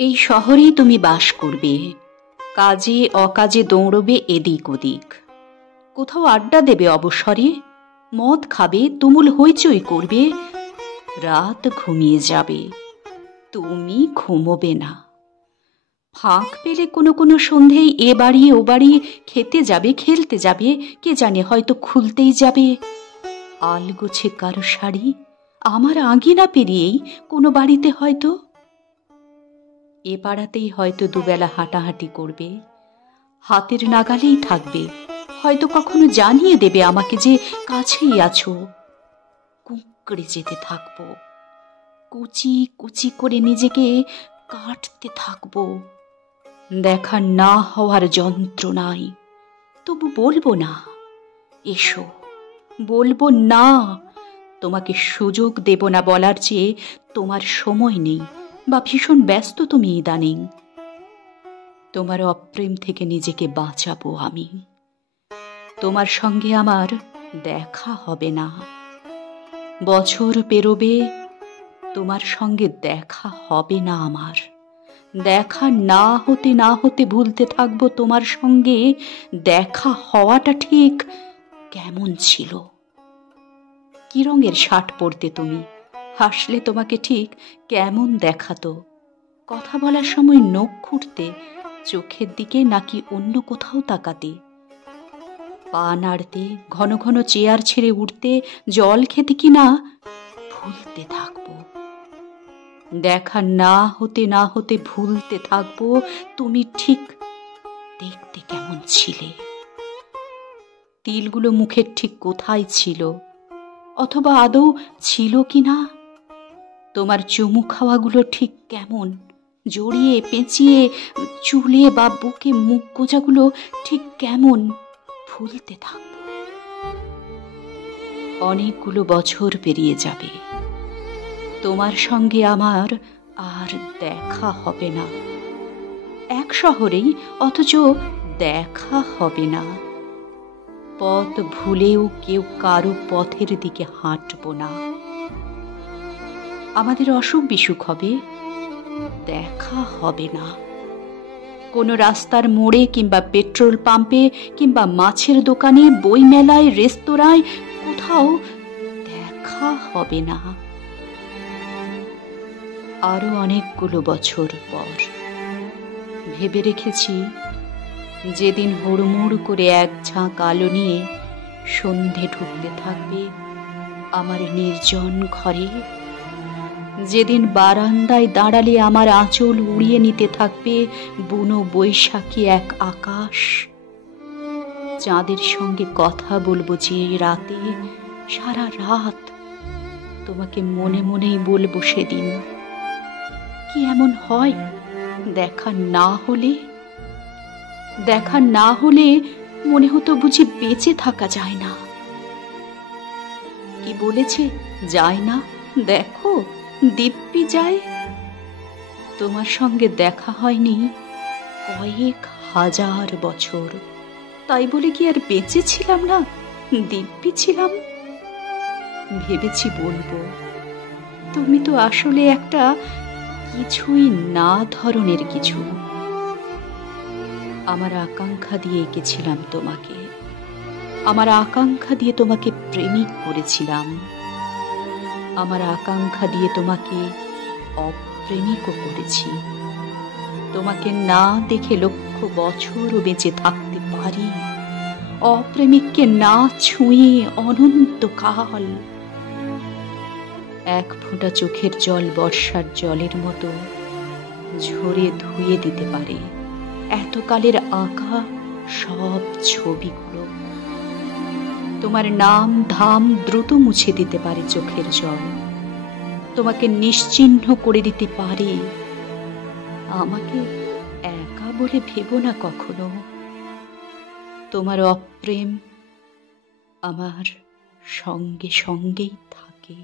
এই শহরেই তুমি বাস করবে, কাজে অকাজে দৌড়বে এদিক ওদিক, কোথাও আড্ডা দেবে অবসরে, মদ খাবে, তুমুল হইচই করবে, রাত ঘুমিয়ে যাবে, তুমি ঘুমোবে না। ফাঁক পেলে কোনো কোনো সন্ধেয় এ বাড়ি ও বাড়ি খেতে যাবে, খেলতে যাবে, কে জানে হয়তো খুলতেই যাবে। আলগোছে কারো শাড়ি আমার আঙিনা পেরিয়েই কোনো বাড়িতে হয়তো। এ পাড়াতেই হয়তো দুবেলা হাঁটাহাঁটি করবে, হাতের নাগালেই থাকবে, হয়তো কখনো জানিয়ে দেবে আমাকে যে কাছেই আছো। কুঁকড়ে যেতে থাকবো, কুচি কুচি করে নিজেকে কাটতে থাকবো, দেখা না হওয়ার যন্ত্রণায়। তবু বলবো না, এসো, বলবো না। তোমাকে সুযোগ দেব না বলার, চেয়ে তোমার সময় নেই বা ভীষণ ব্যস্ত তুমি ইদানিং। তোমার অপ্রেম থেকে নিজেকে বাঁচাবো আমি। তোমার সঙ্গে আমার দেখা হবে না, বছর পেরোবে, তোমার সঙ্গে দেখা হবে না আমার। দেখা না হতে না হতে ভুলতে থাকবো তোমার সঙ্গে দেখা হওয়াটা ঠিক কেমন ছিল। কি রঙের শার্ট পরতে তুমি, হাসলে তোমাকে ঠিক কেমন দেখাতো, কথা বলার সময় নখ খুঁটতে চোখের দিকে নাকি অন্য কোথাও তাকাতে, পা নাড়তে, ঘন ঘন চেয়ার ছেড়ে উঠতে, জল খেতে কিনা ভুলতে থাকবো। দেখা না হতে না হতে ভুলতে থাকবো তুমি ঠিক দেখতে কেমন ছিলে, তিলগুলো মুখের ঠিক কোথায় ছিল, অথবা আদৌ ছিল কিনা। তোমার চুমু খাওয়াগুলো ঠিক কেমন, জড়িয়ে পেঁচিয়ে চুলে বা বুকে মুখ গোজাগুলো ঠিক কেমন ভুলতে থাকবো। অনেকগুলো বছর পেরিয়ে যাবে, তোমার সঙ্গে আমার আর দেখা হবে না। এক শহরেই, অথচ দেখা হবে না। পথ ভুলেও কেউ কারো পথের দিকে হাঁটবো না। আমাদের অসুখ বিসুখ হবে, দেখা হবে না। কোনো রাস্তার মোড়ে কিংবা পেট্রোল পাম্পে কিংবা মাছের দোকানে, বই মেলায়, রেস্তোরাঁয়, কোথাও দেখা হবে না। আরো অনেকগুলো বছর পর ভেবে রেখেছি, যেদিন হুড়মুড় করে এক ঝাঁক আলো নিয়ে সন্ধে ঢুকতে থাকবে আমার নির্জন ঘরে, যেদিন বারান্দায় দাঁড়ালে আমার আঁচল উড়িয়ে নিতে থাকবে বুনো বৈশাখী এক আকাশ, চাঁদের সঙ্গে কথা বলবো যে রাতে, সারা রাত তোমাকে মনে মনেই বলবো সেদিন। কি এমন হয় দেখা না হলে? দেখা না হলে মনে হতো বুঝি বেঁচে থাকা যায় না। কি বলেছে যায় না? দেখো দিব্যি যায়। তোমার সঙ্গে দেখা হয়নি কয়েক হাজার বছর, তাই বলে কি আর বেঁচে ছিলাম না, দিব্যি ছিলাম? ভেবেছি বলবো, তুমি তো আসলে একটা কিছুই না ধরনের কিছু। আমার আকাঙ্ক্ষা দিয়ে এঁকেছিলাম তোমাকে, আমার আকাঙ্ক্ষা দিয়ে তোমাকে প্রেমিক করেছিলাম, আমার আকাঙ্ক্ষা দিয়ে তোমাকে অপ্রেমিকও করেছি। তোমাকে না দেখে লক্ষ বছরও বেঁচে থাকতে পারি, অপ্রেমিককে না ছুঁয়ে অনন্তকাল। এক ফোঁটা চোখের জল বর্ষার জলের মতো ঝরে ধুয়ে দিতে পারে এতকালের আঁকা সব ছবিগুলো। তোমার নাম ধাম দ্রুত মুছে দিতে পারে চোখের জল, তোমাকে নিশ্চিহ্ন করে দিতে পারে। আমাকে একা বলে ভেবো না কখনো, তোমার অপ্রেম আমার সঙ্গে সঙ্গেই থাকে।